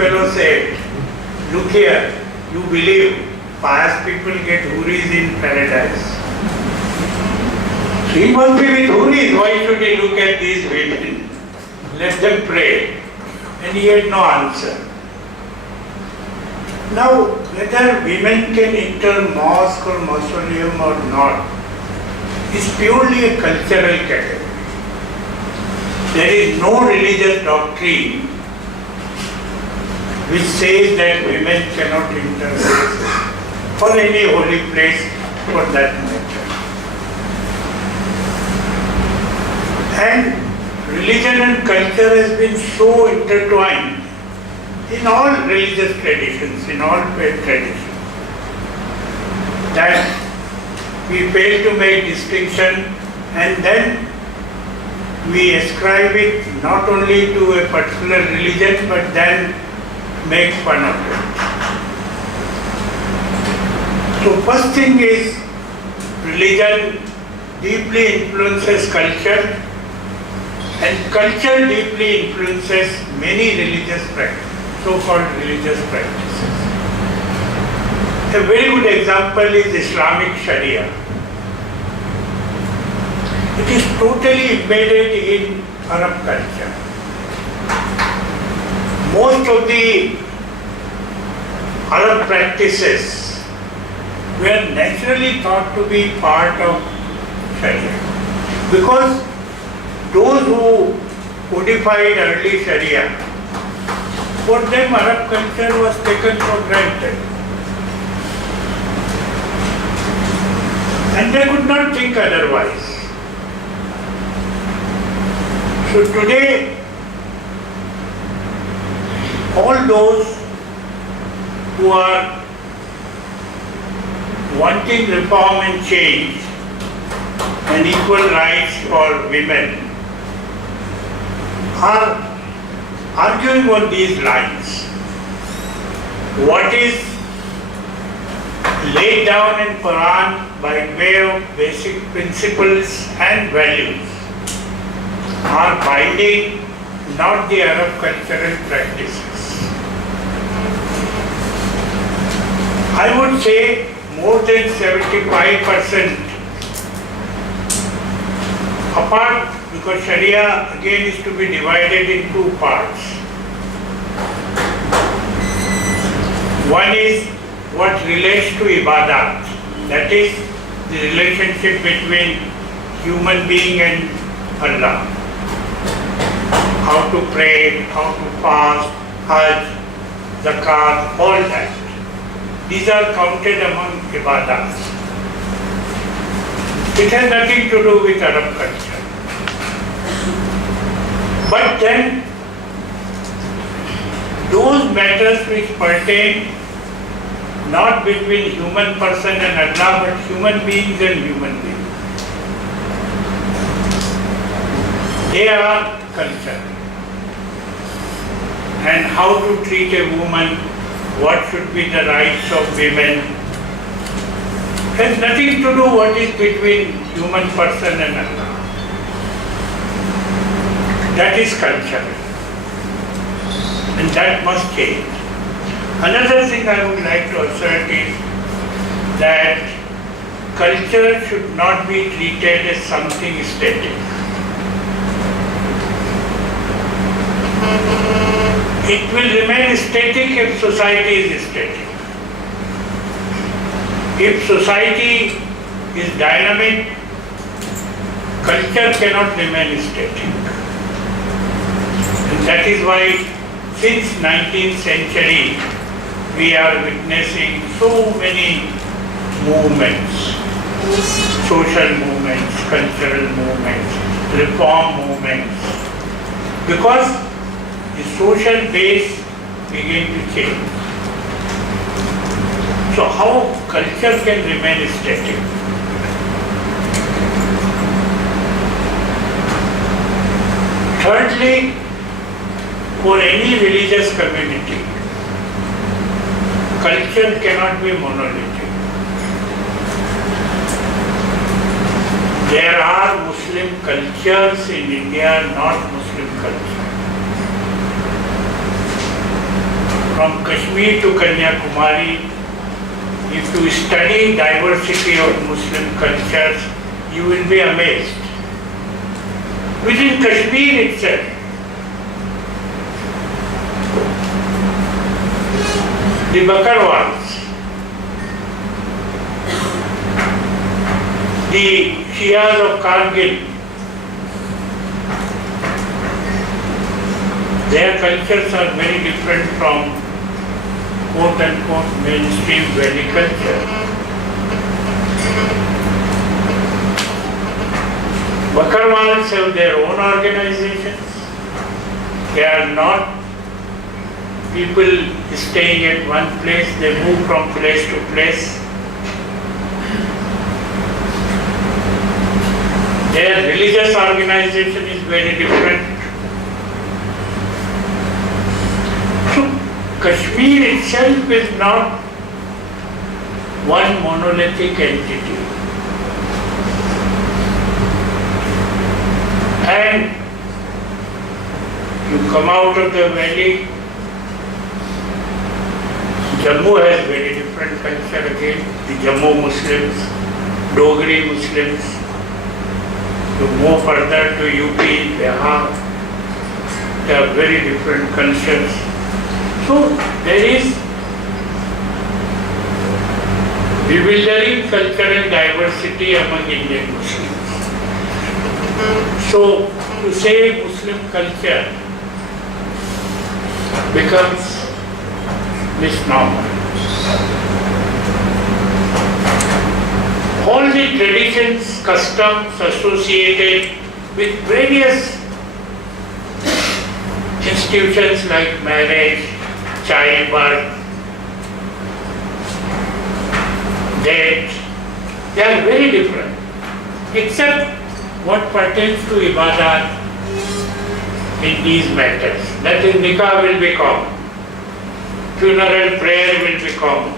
fellow said, look here, you believe pious people get huris in paradise. He must be with huris. Why should he look at these women? Let them pray. And he had no answer. Now, whether women can enter mosque or mausoleum or not is purely a cultural category. There is no religious doctrine which says that women cannot enter or any holy place for that matter. And religion and culture has been so intertwined in all religious traditions, in all faith traditions, that we fail to make distinction, and then we ascribe it not only to a particular religion but then make fun of it. So first thing is, religion deeply influences culture, and culture deeply influences many religious practices, so-called religious practices. A very good example is Islamic Sharia. It is totally embedded in Arab culture. Most of the Arab practices were naturally thought to be part of Sharia, because those who codified early Sharia, for them Arab culture was taken for granted. And they could not think otherwise. So today, all those who are wanting reform and change and equal rights for women are arguing on these lines. What is laid down in Quran by way of basic principles and values are binding, not the Arab cultural practices. I would say more than 75% apart, because Sharia again is to be divided in two parts. One is what relates to ibadat, that is the relationship between human being and Allah. How to pray, how to fast, Hajj, Zakat, all that. These are counted among ibadats. It has nothing to do with Arab culture. But then, those matters which pertain not between human person and Allah, but human beings and human beings, they are culture. And how to treat a woman, what should be the rights of women, has nothing to do what is between human person and Allah. That is culture. And that must change. Another thing I would like to assert is that culture should not be treated as something static. It will remain static if society is static. If society is dynamic, culture cannot remain static. And that is why since 19th century we are witnessing so many movements, social movements, cultural movements, reform movements, because the social base began to change. So how culture can remain static? Thirdly, for any religious community, culture cannot be monolithic. There are Muslim cultures in India, not Muslim culture. from Kashmir to Kanyakumari, if you study diversity of Muslim cultures, you will be amazed. Within Kashmir itself, the Bakarwals, the Shias of Kargil, their cultures are very different from quote-unquote mainstream Vedic culture. Bakarwals have their own organizations. They are not people staying at one place, they move from place to place. Their religious organization is very different. Kashmir itself is not one monolithic entity. And you come out of the valley, Jammu has very different culture again. The Jammu Muslims, Dogri Muslims. You move further to UP, Bihar, they have very different cultures. So there is bewildering cultural diversity among Indian Muslims. So to say Muslim culture becomes misnomer. All the traditions, customs associated with various institutions like marriage, childbirth, death, they are very different, except what pertains to ibadat in these matters. That is, nikah will be common, funeral prayer will be common,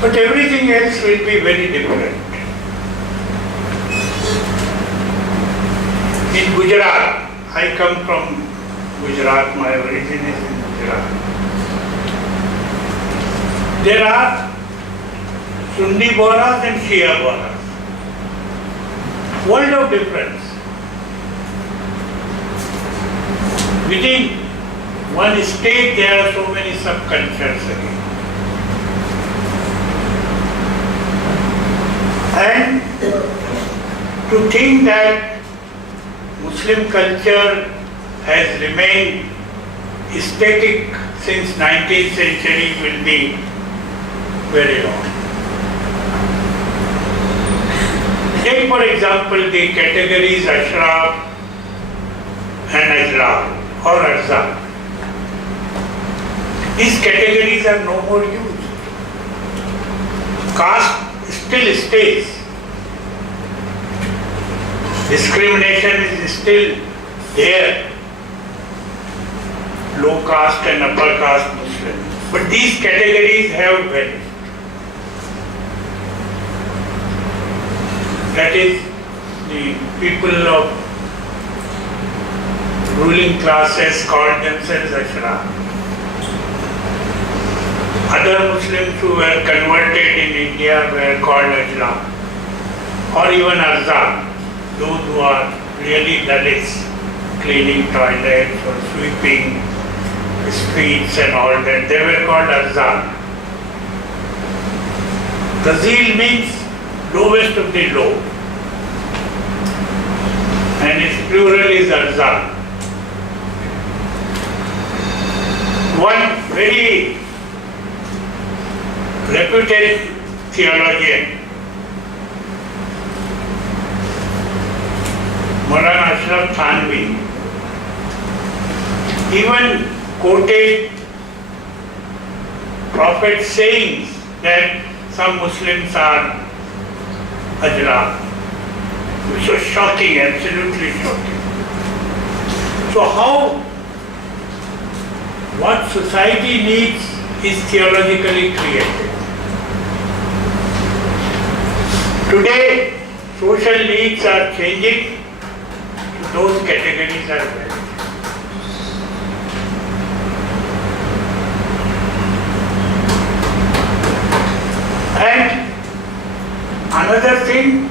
but everything else will be very different. In Gujarat, I come from Gujarat, my origin is in Gujarat. There are Sunni Bohras and Shia Bohras. World of difference. Within one state there are so many subcultures again. And to think that Muslim culture has remained static since 19th century will be very wrong. Take for example the categories Ashraf and Ajlab or Arzak. These categories are no more used. Caste still stays. Discrimination is still there. Low caste and upper caste Muslim. But these categories have vanished. That is, the people of ruling classes called themselves Ashraf. Other Muslims who were converted in India were called Ajlab or even Arzak, those who are really Dalits, cleaning toilets or sweeping streets and all that, they were called Arzak. Tazil means lowest of the low, and its plural is Arzak. One very reputed theologian, Maulana Ashraf Thanvi, even quoted Prophet sayings that some Muslims are Ajlab. Which was shocking, absolutely shocking. So what society needs is theologically created. Today, social needs are changing, those categories are varying. Another thing,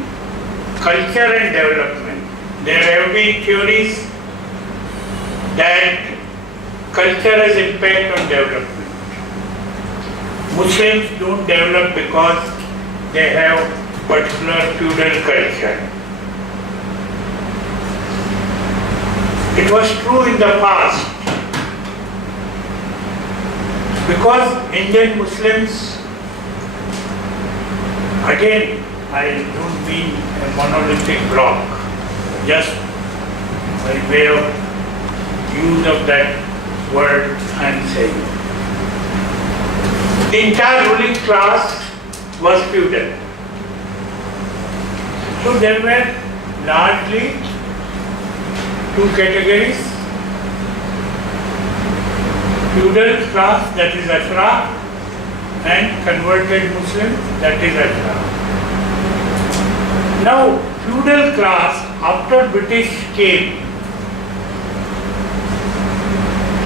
culture and development. There have been theories that culture has impact on development. Muslims don't develop because they have particular feudal culture. It was true in the past because Indian Muslims, again, I don't mean a monolithic block, just by way of use of that word I am saying. The entire ruling class was feudal. So there were largely two categories: feudal class, that is Ashgar, and converted Muslims, that is Ashgar. Now, feudal class, after British came,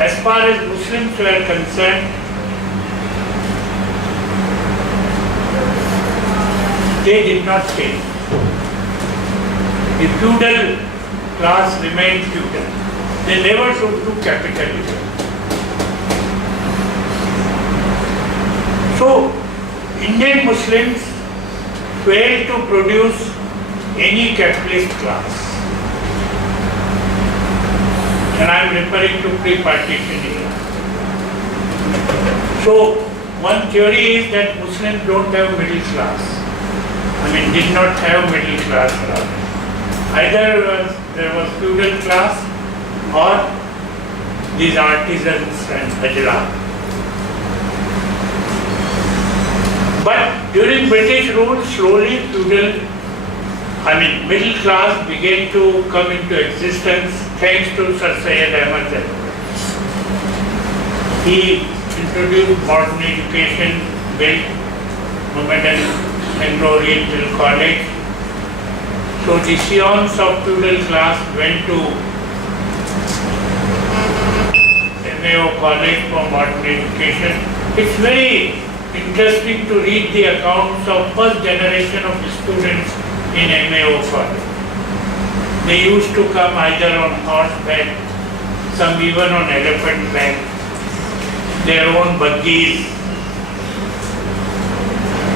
as far as Muslims were concerned, they did not change. The feudal class remained feudal. They never took to capitalism. So, Indian Muslims failed to produce any capitalist class. And I am referring to pre-partition era. So, one theory is that Muslims don't have middle class. I mean, did not have middle class rather. Either there was feudal class or these artisans and Ashgar. But during British rule, slowly middle class began to come into existence thanks to Sir Syed Ahmad. He introduced modern education, built Mohammedan Anglo-Oriental College. So the scions of feudal class went to MAO College for modern education. It's very interesting to read the accounts of first generation of the students in MAO College. They used to come either on horseback, some even on elephant back, their own buggies.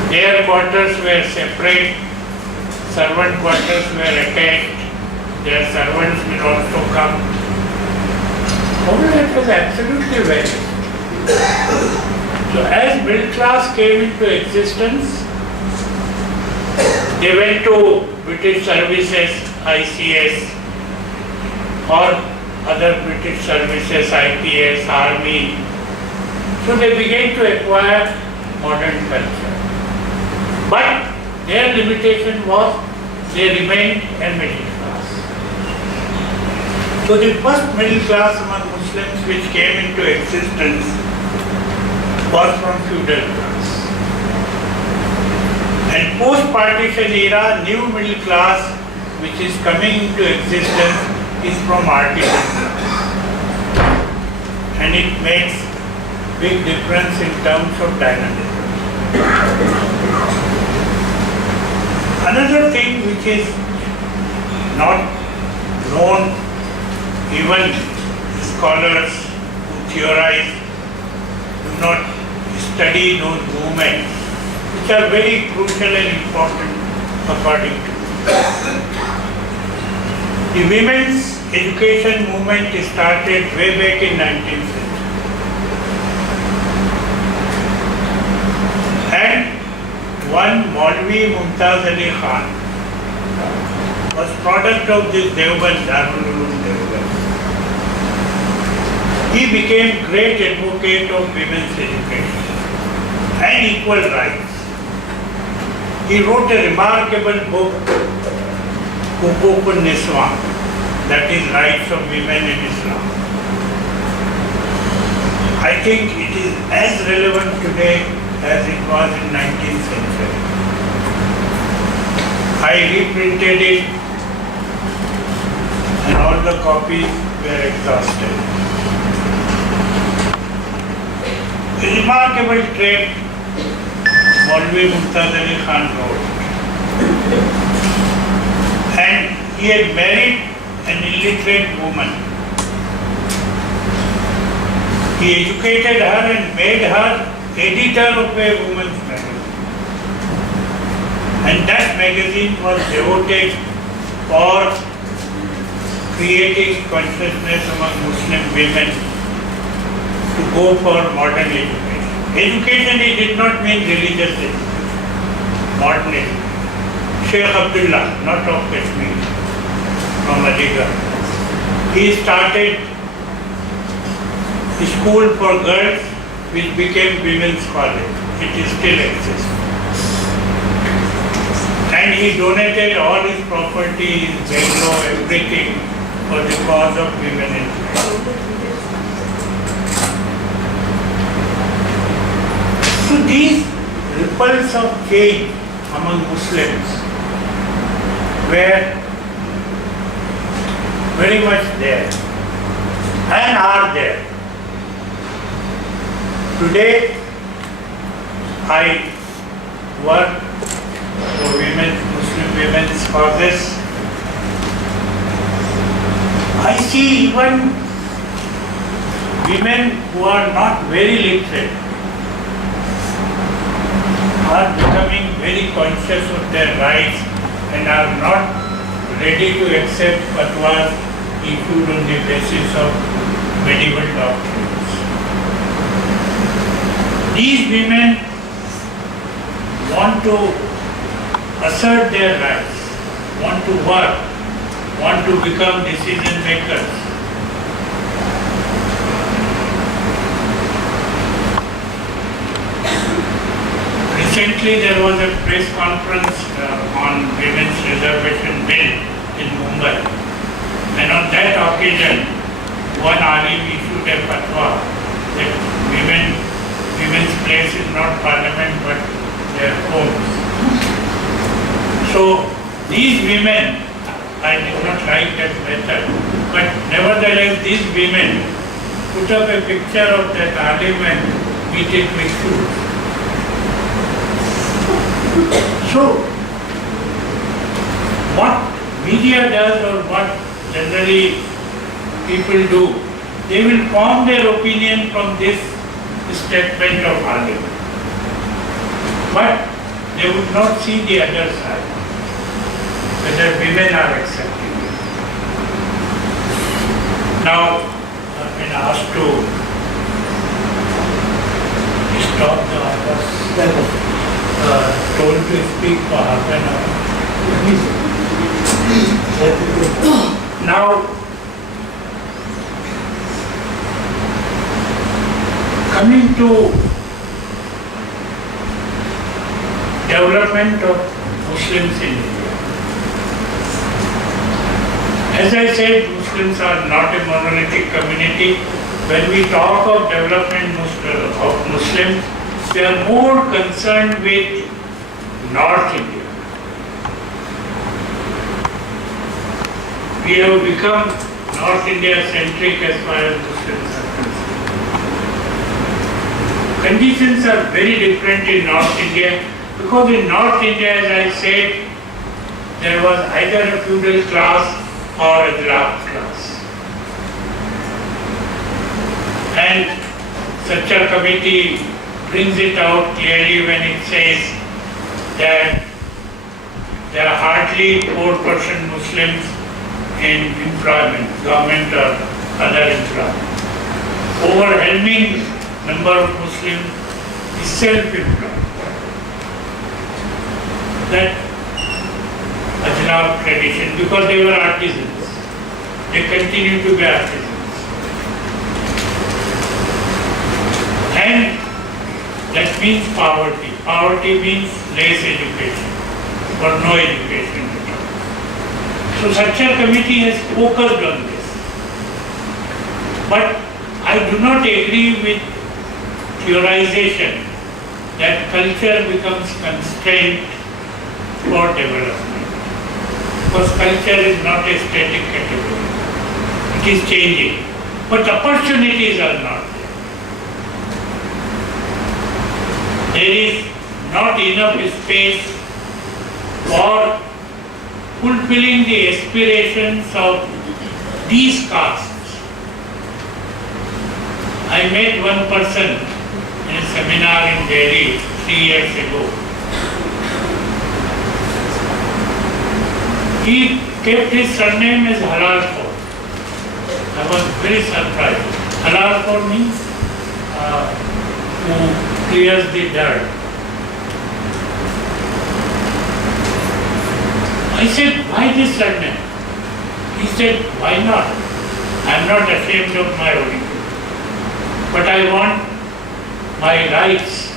Their quarters were separate, servant quarters were attached, their servants will also come. All that was absolutely vanished. So as middle class came into existence, they went to British services, ICS, or other British services, IPS, Army. So they began to acquire modern culture. But their limitation was they remained a middle class. So the first middle class among Muslims which came into existence was from feudal class. And post-partition era, new middle class which is coming into existence is from artisan class. And it makes big difference in terms of dynamism. Another thing which is not known, even scholars who theorize do not study those movements, which are very crucial and important according to me. The women's education movement started way back in 19th century. And one Maulvi Mumtaz Ali Khan was product of this Deoband, Darul Uloom Deoband. He became great advocate of women's education and equal rights. He wrote a remarkable book, Hukukun Niswa, that is Rights of Women in Islam. I think it is as relevant today as it was in 19th century. I reprinted it and all the copies were exhausted. A remarkable tract Maulvi Mumtaz Ali Khan wrote. And he had married an illiterate woman. He educated her and made her editor of a woman's magazine. And that magazine was devoted for creating consciousness among Muslim women to go for modern education. Education, it did not mean religious education. Modern education. Sheikh Abdullah, not of Kashmir, from Ashgar, he started a school for girls which became women's college. It is still exists. And he donated all his property, his bungalow, everything for the cause of women in India. So these ripples of change among Muslims were very much there and are there. Today, I work for women, Muslim women's causes. I see even women who are not very literate are becoming very conscious of their rights and are not ready to accept fatwas issued on the basis of medieval doctrines. These women want to assert their rights, want to work, want to become decision makers. Recently there was a press conference on women's reservation bill in Mumbai, and on that occasion one alim issued a fatwa that women's place is not parliament but their homes. So these women, I did not like that method, but nevertheless these women put up a picture of that alim and beat it with shoes. So what media does or what generally people do, they will form their opinion from this statement of alim, but they would not see the other side, whether women are accepting it. Now, I've been asked to stop the others, told to speak for half an hour. Now, coming to development of Muslims in India. As I said, Muslims are not a monolithic community. When we talk of development of Muslims, we are more concerned with North India. We have become North India centric as far as Muslims are concerned. Conditions are very different in North India, because in North India, as I said, there was either a feudal class or a draft class. And such a committee brings it out clearly when it says that there are hardly 4% Muslims in employment, government or other employment. Overwhelming number of Muslims is self-employed. That Ajnab tradition, because they were artisans, they continue to be artisans. And that means poverty. Poverty means less education or no education at all. So such a committee has focused on this. But I do not agree with theorization that culture becomes constraint for development. Because culture is not a static category. It is changing. But opportunities are not there. There is not enough space for fulfilling the aspirations of these castes. I met one person in a seminar in Delhi 3 years ago. He kept his surname as Halalpur. I was very surprised. Halalpur means who clears the dirt. I said, why this surname? He said, why not? I am not ashamed of my origin. But I want my rights.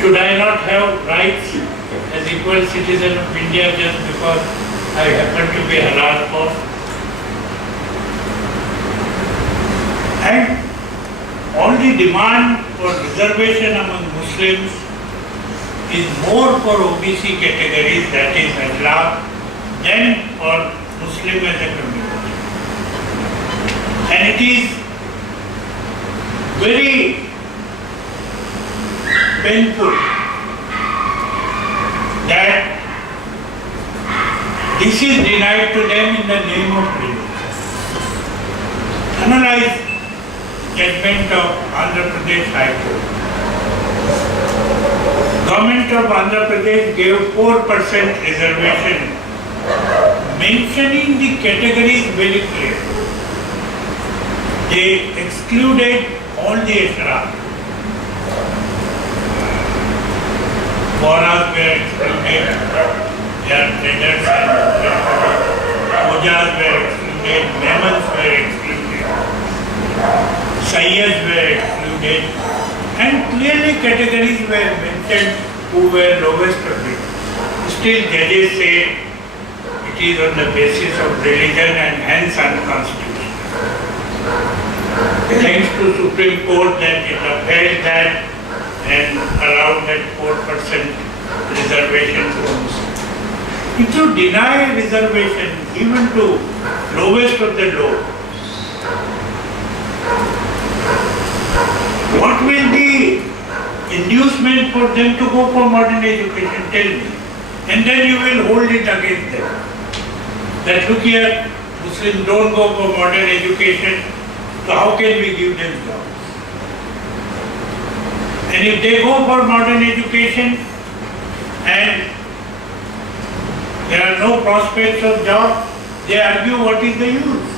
Should I not have rights as equal citizen of India just because I happen to be Halalpur? And all the demand for reservation among Muslims is more for OBC categories, that is Allah, than for Muslim as a community. And it is very painful that this is denied to them in the name of religion. Analyze judgment of Andhra Pradesh High Court. Government of Andhra Pradesh gave 4% reservation, mentioning the categories very clearly. They excluded all the Ashgar. Boras were excluded, their traders and Ojas were excluded, Memons were excluded, Sayyads were excluded, and clearly categories were mentioned who were lowest of it. Still judges say it is on the basis of religion and hence unconstitutional. Thanks to Supreme Court that it upheld that and allowed that 4% reservation to Muslims. If you deny reservation even to lowest of the low, what will be inducement for them to go for modern education? Tell me. And then you will hold it against them. That look here, Muslims don't go for modern education, so how can we give them jobs? And if they go for modern education and there are no prospects of job, they argue what is the use?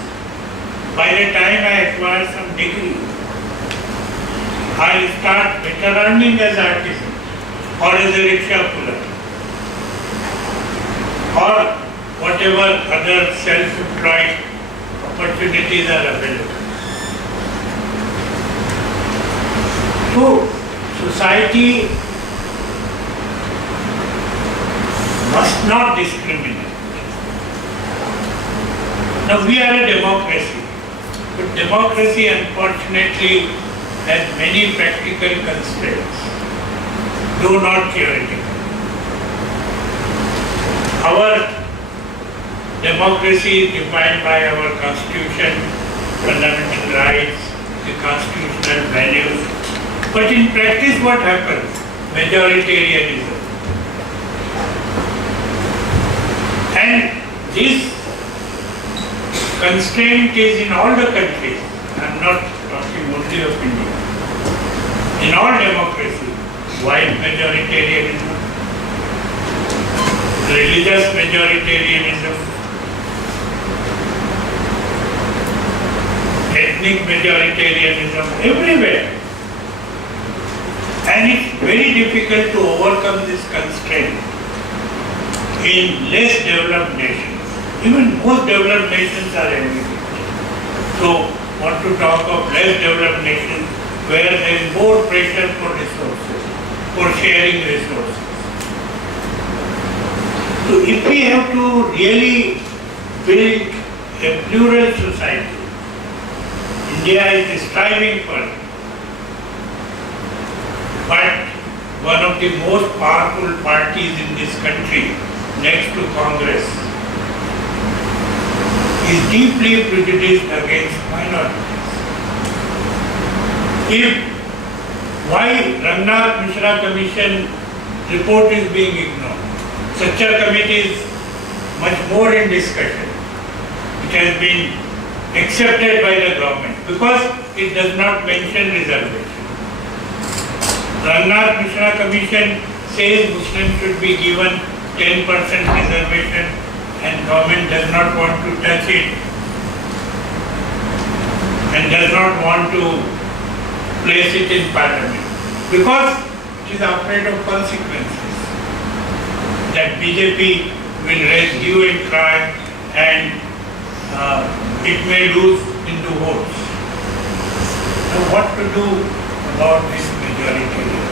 By the time I acquire some degree, I'll start better earning as an artisan or as a rickshaw puller or whatever other self-employed opportunities are available. So, society must not discriminate. Now we are a democracy, but democracy unfortunately has many practical constraints, though not theoretical. Our democracy is defined by our constitution, fundamental rights, the constitutional values. But in practice what happens? Majoritarianism. And this constraint is in all the countries. I am not talking only of India. In all democracy, white majoritarianism, religious majoritarianism, ethnic majoritarianism, everywhere. And it's very difficult to overcome this constraint in less developed nations. Even most developed nations are engaged. So, want to talk of less developed nations where there is more pressure for resources, for sharing resources. So, if we have to really build a plural society, India is striving for it. But one of the most powerful parties in this country, next to Congress, is deeply prejudiced against minorities. Why Rangnath Mishra Commission report is being ignored? Such a committee is much more in discussion. It has been accepted by the government because it does not mention reservation. Rangnath Mishra Commission says Muslims should be given 10% reservation and government does not want to touch it and does not want to place it in parliament because it is afraid of consequences that BJP will raise hue and cry and it may lose Hindu votes. Now what to do about this majority?